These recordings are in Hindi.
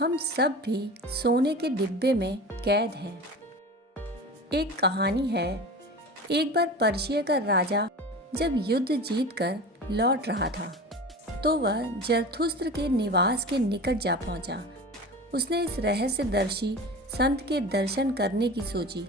हम सब भी सोने के डिब्बे में कैद हैं। एक कहानी है। एक बार पर्शिया का राजा जब युद्ध जीतकर लौट रहा था तो वह जरथुस्त्र के निवास के निकट जा पहुंचा। उसने इस रहस्यदर्शी संत के दर्शन करने की सोची।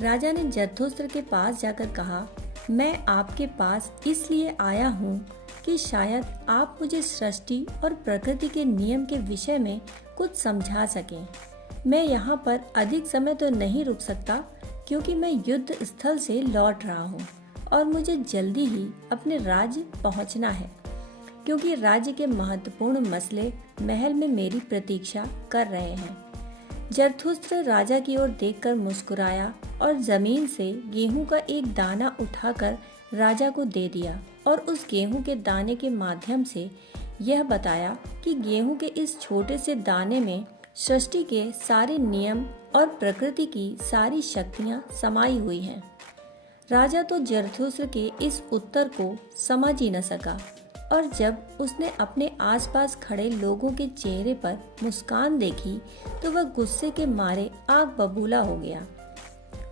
राजा ने जरथुस्त्र के पास जाकर कहा, मैं आपके पास इसलिए आया हूँ कि शायद आप मुझे सृष्टि और प्रकृति के नियम के विषय में कुछ समझा सकें। मैं यहाँ पर अधिक समय तो नहीं रुक सकता क्योंकि मैं युद्ध स्थल से लौट रहा हूँ और मुझे जल्दी ही अपने राज्य पहुँचना है, क्योंकि राज्य के महत्वपूर्ण मसले महल में मेरी प्रतीक्षा कर रहे हैं। जरथुस्त्र राजा की ओर देखकर मुस्कुराया और जमीन से गेहूं का एक दाना उठाकर राजा को दे दिया और उस गेहूं के दाने के माध्यम से यह बताया कि गेहूं के इस छोटे से दाने में सृष्टि के सारे नियम और प्रकृति की सारी शक्तियां समाई हुई हैं। राजा तो जरथुस्त्र के इस उत्तर को समझ ही न सका और जब उसने अपने आसपास खड़े लोगों के चेहरे पर मुस्कान देखी तो वह गुस्से के मारे आग बबूला हो गया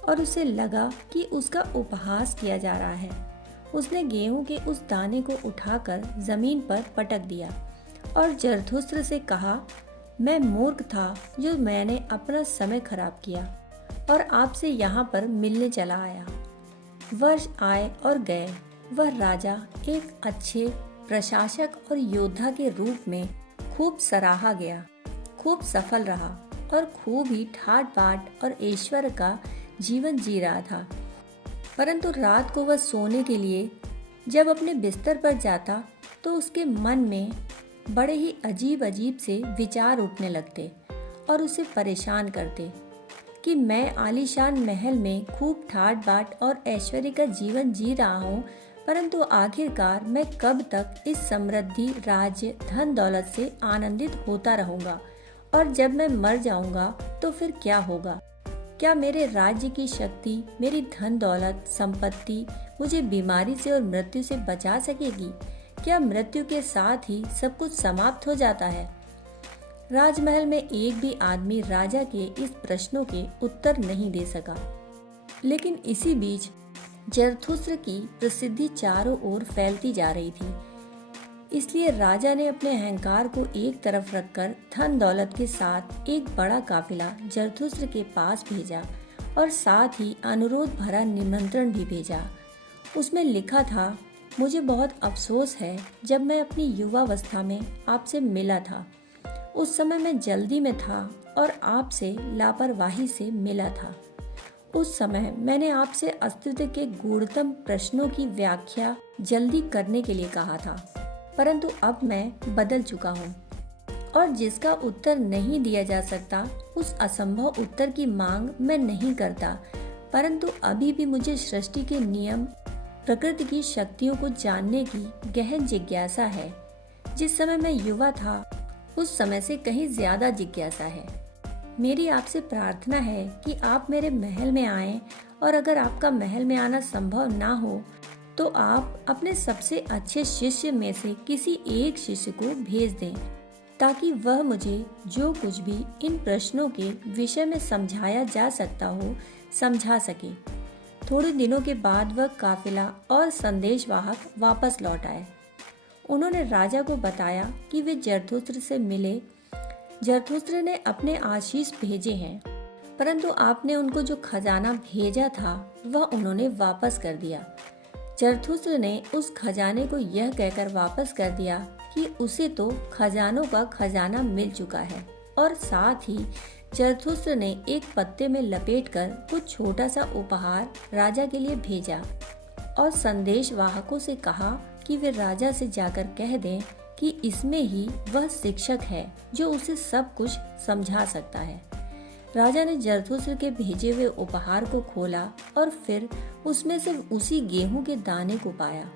और उसे लगा कि उसका उपहास किया जा रहा है। उसने गेहूं के उस दाने को उठाकर जमीन पर पटक दिया और जरथुस्त्र से कहा, मैं मूर्ख था जो मैंने अपना समय खराब किया और आपसे यहाँ पर मिलने चला आया। वर्ष आए और गए। वह राजा एक अच्छे प्रशासक और योद्धा के रूप में खूब सराहा गया, खूब सफल रहा और खूब ही ठाट बाट और ऐश्वर्य का जीवन जी रहा था। परंतु रात को वह सोने के लिए जब अपने बिस्तर पर जाता तो उसके मन में बड़े ही अजीब अजीब से विचार उठने लगते और उसे परेशान करते कि मैं आलीशान महल में खूब ठाट बाट और ऐश्वर्य का जीवन जी रहा हूँ, परंतु आखिरकार मैं कब तक इस समृद्धि, राज्य, धन दौलत से आनंदित होता रहूंगा और जब मैं मर जाऊंगा तो फिर क्या होगा? क्या मेरे राज्य की शक्ति, मेरी धन दौलत, संपत्ति मुझे बीमारी से और मृत्यु से बचा सकेगी? क्या मृत्यु के साथ ही सब कुछ समाप्त हो जाता है? राजमहल में एक भी आदमी राजा के इस प्रश्नों के उत्तर नहीं दे सका। लेकिन इसी बीच जरथुस्त्र की प्रसिद्धि चारों ओर फैलती जा रही थी। इसलिए राजा ने अपने अहंकार को एक तरफ रखकर धन दौलत के साथ एक बड़ा काफिला जरथुस्त्र के पास भेजा और साथ ही अनुरोध भरा निमंत्रण भी भेजा। उसमें लिखा था, मुझे बहुत अफसोस है, जब मैं अपनी युवावस्था में आपसे मिला था उस समय मैं जल्दी में था और आपसे लापरवाही से मिला था। उस समय मैंने आपसे अस्तित्व के गूढ़तम प्रश्नों की व्याख्या जल्दी करने के लिए कहा था, परंतु अब मैं बदल चुका हूँ और जिसका उत्तर नहीं दिया जा सकता उस असंभव उत्तर की मांग मैं नहीं करता, परंतु अभी भी मुझे सृष्टि के नियम, प्रकृति की शक्तियों को जानने की गहन जिज्ञासा है। जिस समय मैं युवा था उस समय से कहीं ज्यादा जिज्ञासा है। मेरी आपसे प्रार्थना है कि आप मेरे महल में आएं और अगर आपका महल में आना संभव ना हो तो आप अपने सबसे अच्छे शिष्य में से किसी एक शिष्य को भेज दें ताकि वह मुझे जो कुछ भी इन प्रश्नों के विषय में समझाया जा सकता हो समझा सके। थोड़े दिनों के बाद वह काफिला और संदेशवाहक वापस लौट आए। उन्होंने राजा को बताया कि वे जरथुस्त्र से मिले। जरथुस्त्र ने अपने आशीष भेजे हैं, परंतु आपने उनको जो खजाना भेजा था वह उन्होंने वापस कर दिया। जरथुस्त्र ने उस खजाने को यह कहकर वापस कर दिया कि उसे तो खजानों का खजाना मिल चुका है और साथ ही जरथुस्त्र ने एक पत्ते में लपेटकर कुछ छोटा सा उपहार राजा के लिए भेजा और संदेशवाहकों से कहा कि वे राजा से जाकर कह दें कि इसमें ही वह शिक्षक है जो उसे सब कुछ समझा सकता है। राजा ने जरथुस्त्र के भेजे हुए उपहार को खोला और फिर उसमें से उसी गेहूं के दाने को पाया।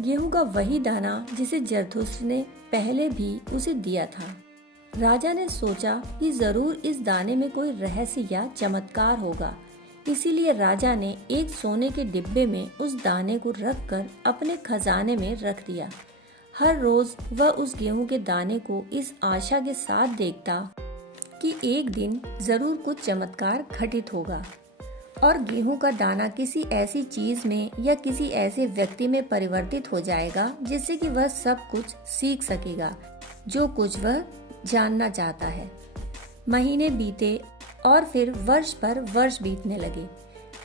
गेहूं का वही दाना जिसे जरथुस्त्र ने पहले भी उसे दिया था। राजा ने सोचा कि जरूर इस दाने में कोई रहस्य या चमत्कार होगा, इसीलिए राजा ने एक सोने के डिब्बे में उस दाने को रखकर अपने खजाने में रख दिया। हर रोज वह उस गेहूं के दाने को इस आशा के साथ देखता कि एक दिन जरूर कुछ चमत्कार घटित होगा और गेहूं का दाना किसी ऐसी चीज में या किसी ऐसे व्यक्ति में परिवर्तित हो जाएगा जिससे कि वह सब कुछ सीख सकेगा जो कुछ वह जानना चाहता है। महीने बीते और फिर वर्ष पर वर्ष बीतने लगे,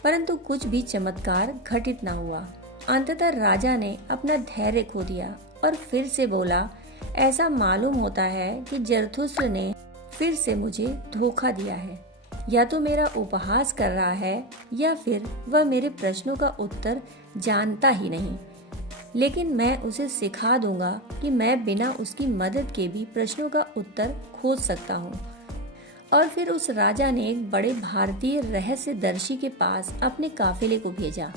परंतु कुछ भी चमत्कार घटित न हुआ। अंततः राजा ने अपना धैर्य खो दिया और फिर से बोला, ऐसा मालूम होता है कि जरथुस्त्र ने फिर से मुझे धोखा दिया है। या तो मेरा उपहास कर रहा है या फिर वह मेरे प्रश्नों का उत्तर जानता ही नहीं। लेकिन मैं उसे सिखा दूंगा कि मैं बिना उसकी मदद के भी प्रश्नों का उत्तर खोज सकता हूँ। और फिर उस राजा ने एक बड़े भारतीय रहस्यदर्शी के पास अपने काफिले को भेजा।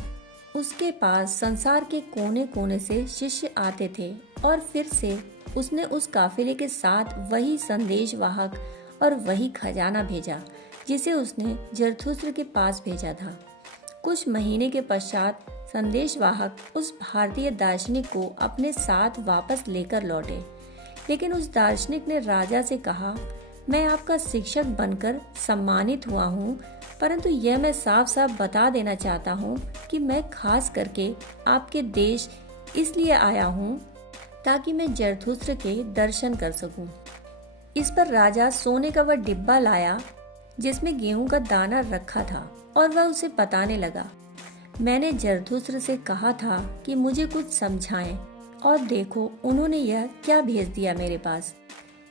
उसके पास संसार के कोने कोने से शिष्य आते थे और फिर से उसने उस काफिले के साथ वही संदेशवाहक और वही खजाना भेजा जिसे उसने जरथुस्त्र के पास भेजा था। कुछ महीने के पश्चात संदेशवाहक उस भारतीय दार्शनिक को अपने साथ वापस लेकर लौटे। लेकिन उस दार्शनिक ने राजा से कहा, मैं आपका शिक्षक बनकर सम्मानित हुआ हूँ, परंतु यह मैं साफ साफ बता देना चाहता हूँ कि मैं खास करके आपके देश इसलिए आया हूँ ताकि मैं जरथुस्त्र के दर्शन कर सकूं। इस पर राजा सोने का वह डिब्बा लाया जिसमें गेहूं का दाना रखा था और वह उसे बताने लगा, मैंने जरथुस्त्र से कहा था कि मुझे कुछ समझाएं और देखो उन्होंने यह क्या भेज दिया मेरे पास।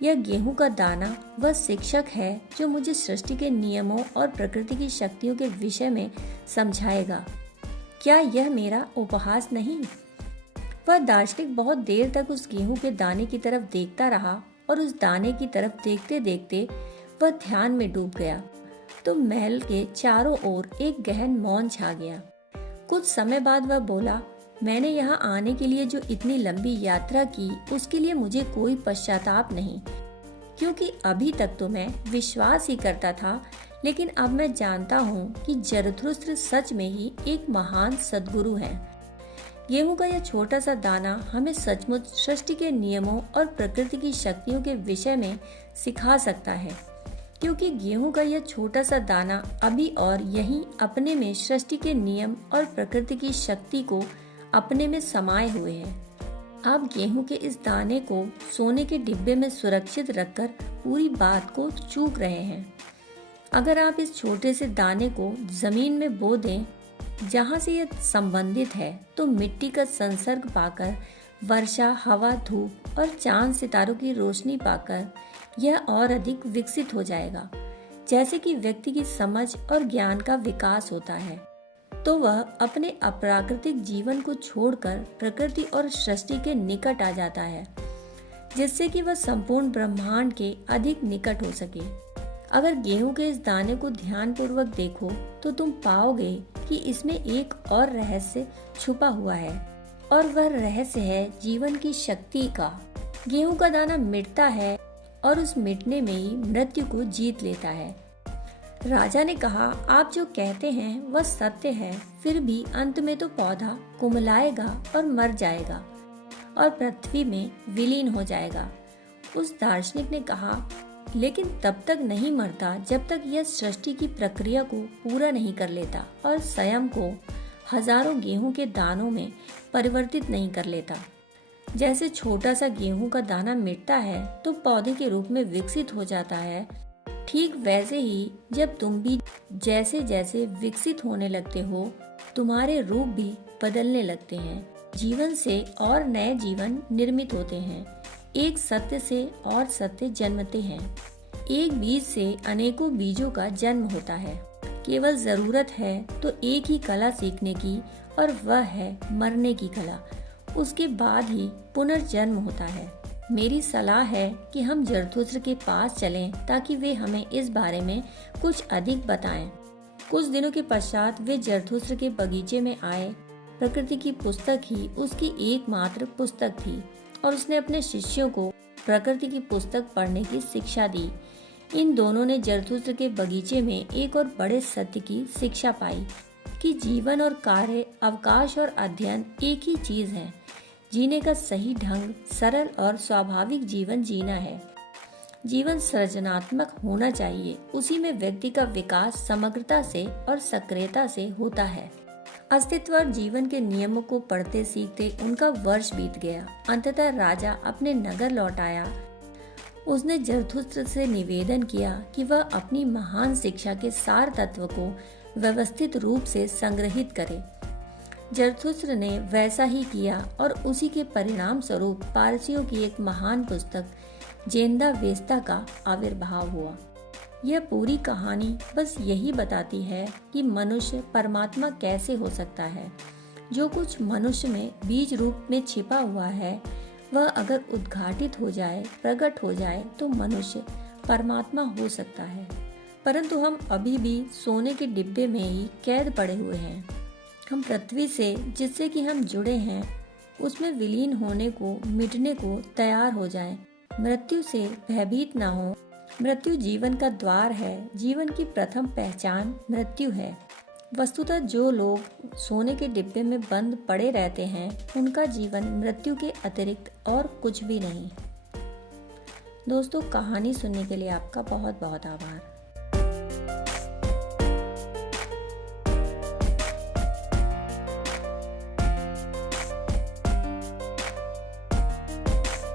यह गेहूं का दाना वह शिक्षक है जो मुझे सृष्टि के नियमों और प्रकृति की शक्तियों के विषय में समझाएगा। क्या यह मेरा उपहास नहीं? वह दार्शनिक बहुत देर तक उस गेहूं के दाने की तरफ देखता रहा और उस दाने की तरफ देखते देखते वह ध्यान में डूब गया। तो महल के चारों ओर एक गहन मौन छा गया। कुछ समय बाद वह बोला, मैंने यहाँ आने के लिए जो इतनी लंबी यात्रा की उसके लिए मुझे कोई पश्चाताप नहीं, क्योंकि अभी तक तो मैं विश्वास ही करता था, लेकिन अब मैं जानता हूँ कि जरथुस्त्र सच में ही एक महान सद्गुरु है। गेहूं का यह छोटा सा दाना हमें सचमुच सृष्टि के नियमों और प्रकृति की शक्तियों के विषय में सिखा सकता है, क्योंकि गेहूं का यह छोटा सा दाना अभी और यहीं अपने में सृष्टि के नियम और प्रकृति की शक्ति को अपने में समाये हुए है। आप गेहूं के इस दाने को सोने के डिब्बे में सुरक्षित रखकर पूरी बात को चूक रहे हैं। अगर आप इस छोटे से दाने को जमीन में बो दें जहाँ से यह संबंधित है, तो मिट्टी का संसर्ग पाकर, वर्षा, हवा, धूप और चांद सितारों की रोशनी पाकर यह और अधिक विकसित हो जाएगा। जैसे कि व्यक्ति की समझ और ज्ञान का विकास होता है, तो वह अपने अप्राकृतिक जीवन को छोड़कर प्रकृति और सृष्टि के निकट आ जाता है, जिससे कि वह संपूर्ण ब्रह्मांड के अधिक निकट हो सके। अगर गेहूं के इस दाने को ध्यान पूर्वक देखो तो तुम पाओगे कि इसमें एक और रहस्य छुपा हुआ है, और वह रहस्य है जीवन की शक्ति का। गेहूं का दाना मिटता है और उस मिटने में ही मृत्यु को जीत लेता है। राजा ने कहा, आप जो कहते हैं वह सत्य है, फिर भी अंत में तो पौधा कुमलाएगा और मर जाएगा और पृथ्वी में विलीन हो जाएगा। उस दार्शनिक ने कहा, लेकिन तब तक नहीं मरता जब तक यह सृष्टि की प्रक्रिया को पूरा नहीं कर लेता और स्वयं को हजारों गेहूं के दानों में परिवर्तित नहीं कर लेता। जैसे छोटा सा गेहूं का दाना मिटता है तो पौधे के रूप में विकसित हो जाता है, ठीक वैसे ही जब तुम भी जैसे जैसे विकसित होने लगते हो, तुम्हारे रूप भी बदलने लगते हैं। जीवन से और नए जीवन निर्मित होते हैं। एक सत्य से और सत्य जन्मते हैं। एक बीज से अनेकों बीजों का जन्म होता है। केवल जरूरत है तो एक ही कला सीखने की, और वह है मरने की कला। उसके बाद ही पुनर्जन्म होता है। मेरी सलाह है कि हम जरथुस्त्र के पास चलें ताकि वे हमें इस बारे में कुछ अधिक बताएं। कुछ दिनों के पश्चात वे जरथुस्त्र के बगीचे में आए। प्रकृति की पुस्तक ही उसकी एकमात्र पुस्तक थी और उसने अपने शिष्यों को प्रकृति की पुस्तक पढ़ने की शिक्षा दी। इन दोनों ने जरथुस्त्र के बगीचे में एक और बड़े सत्य की शिक्षा पाई कि जीवन और कार्य, अवकाश और अध्ययन एक ही चीज है। जीने का सही ढंग सरल और स्वाभाविक जीवन जीना है। जीवन सृजनात्मक होना चाहिए, उसी में व्यक्ति का विकास समग्रता से और सक्रियता से होता है। अस्तित्व और जीवन के नियमों को पढ़ते सीखते उनका वर्ष बीत गया। अंततः राजा अपने नगर लौट आया। उसने जरथुस्त्र से निवेदन किया कि वह अपनी महान शिक्षा के सार तत्व को व्यवस्थित रूप से संग्रहित करे। जरथुस्त्र ने वैसा ही किया और उसी के परिणाम स्वरूप पारसियों की एक महान पुस्तक जेंदावेस्ता का आविर्भाव हुआ। यह पूरी कहानी बस यही बताती है कि मनुष्य परमात्मा कैसे हो सकता है। जो कुछ मनुष्य में बीज रूप में छिपा हुआ है, वह अगर उद्घाटित हो जाए, प्रकट हो जाए, तो मनुष्य परमात्मा हो सकता है। परंतु हम अभी भी सोने के डिब्बे में ही कैद पड़े हुए हैं। हम पृथ्वी से जिससे कि हम जुड़े हैं, उसमें विलीन होने को, मिटने को तैयार हो जाएं। मृत्यु से भयभीत न हो। मृत्यु जीवन का द्वार है। जीवन की प्रथम पहचान मृत्यु है। वस्तुतः जो लोग सोने के डिब्बे में बंद पड़े रहते हैं, उनका जीवन मृत्यु के अतिरिक्त और कुछ भी नहीं। दोस्तों, कहानी सुनने के लिए आपका बहुत बहुत आभार।